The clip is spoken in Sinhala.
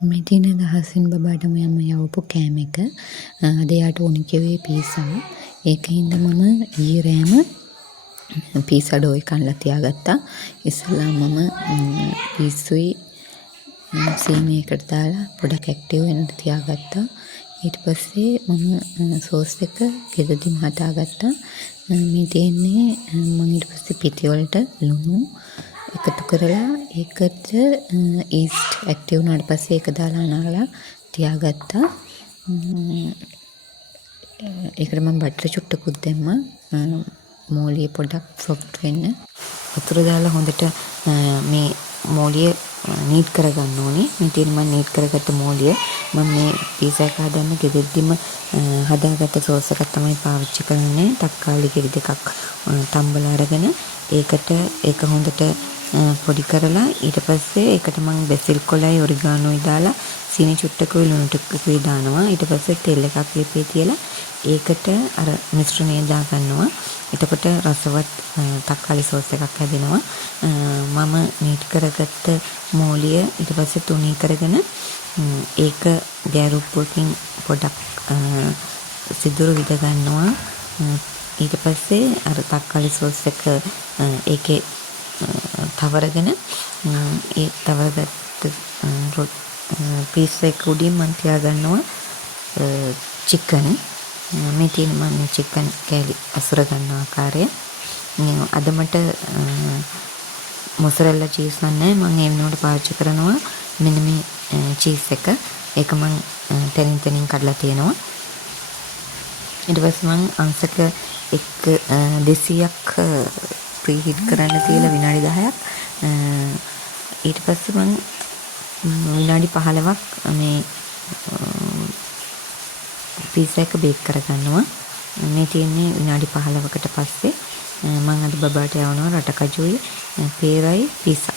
මේ තියෙන දහසින් බබාට මම යවපු කෑම එක. අද යාට ඕනි කිව්වේ පීසා. ඒකින්ද මම ඊයේ රෑම පීසා ඩෝ එක අන්ලා තියාගත්තා. ඉස්සෙල්ලා මම පිස්සුයි සීනියකට දාලා පොඩක් ඇක්ටිව් වෙන්න තියාගත්තා. ඊට පස්සේ මම සෝස් එක ගෙදරදීම හදාගත්තා. මේ තියෙන්නේ මම ඊට පස්සේ පිටි වලට ලුණු එකතු කරලා ඒකට ඊස්ට් ඇක්ටිව් වුණාට පස්සේ ඒක දාලා අනාලා තියාගත්තා. ඒකට මම බටර් චුට්ටකුත් දැම්මා. මෝලිය පොඩක් සොෆ්ට් වෙන්න. වතුර දාලා හොඳට මේ මෝලිය නීට් කරගන්න ඕනේ. මේ තියෙන මම නීට් කරගත්ත මෝලිය මම මේ පීසා එක හදන්න ගෙදෙද්දිම හදාගත්ත සෝස් එකක් තමයි පාවිච්චි කරන්නේ. තක්කාලි කිරි දෙකක් තම්බලා අරගෙන ඒක හොඳට පොඩි කරලා ඊට පස්සේ ඒකට මම බැසිල් කොලයි ඔරිගානෝයි දාලා සීනි චුට්ටකුයි ලුණු ටිකකුයි දානවා. ඊට පස්සේ තෙල් එකක් ලිපේ තියලා ඒකට අර මිශ්‍රණය දා ගන්නවා. එතකොට රසවත් තක්කාලි සෝස් එකක් හැදෙනවා. මම නීට් කරගත්ත මෝලිය ඊට පස්සේ තුනී කරගෙන ඒක ගෑරුප්පුවකින් පොඩක් සිදුරු විද ගන්නවා. ඊට පස්සේ අර තක්කාලි සෝස් එක ඒකේ තවරගෙන ඒ තවරගත්ත පීස් එක උඩින් මම තියාගන්නවා චිකන්. මේ තියෙන මම චිකන් කෑලි අසුර ගන්න ආකාරය. අද මට මොසරෙල්ලා චීස් නැහැ. මම ඒ වෙනුවට පාවිච්චි කරනවා මෙන්න මේ චීස් එක. ඒක මම තනින් කඩලා තියෙනවා. ඊට පස්සේ මම අංශක 200ක් ප්‍රීහීට් කරන්න තියලා විනාඩි 10ක්. ඊට පස්සේ මම විනාඩි 15ක් මේ පීසා එක බේක් කරගන්නවා. මේ තියෙන්නේ විනාඩි 15කට පස්සේ මම අද බබාට යවනවා රට කජුයි පේරයි පීසා.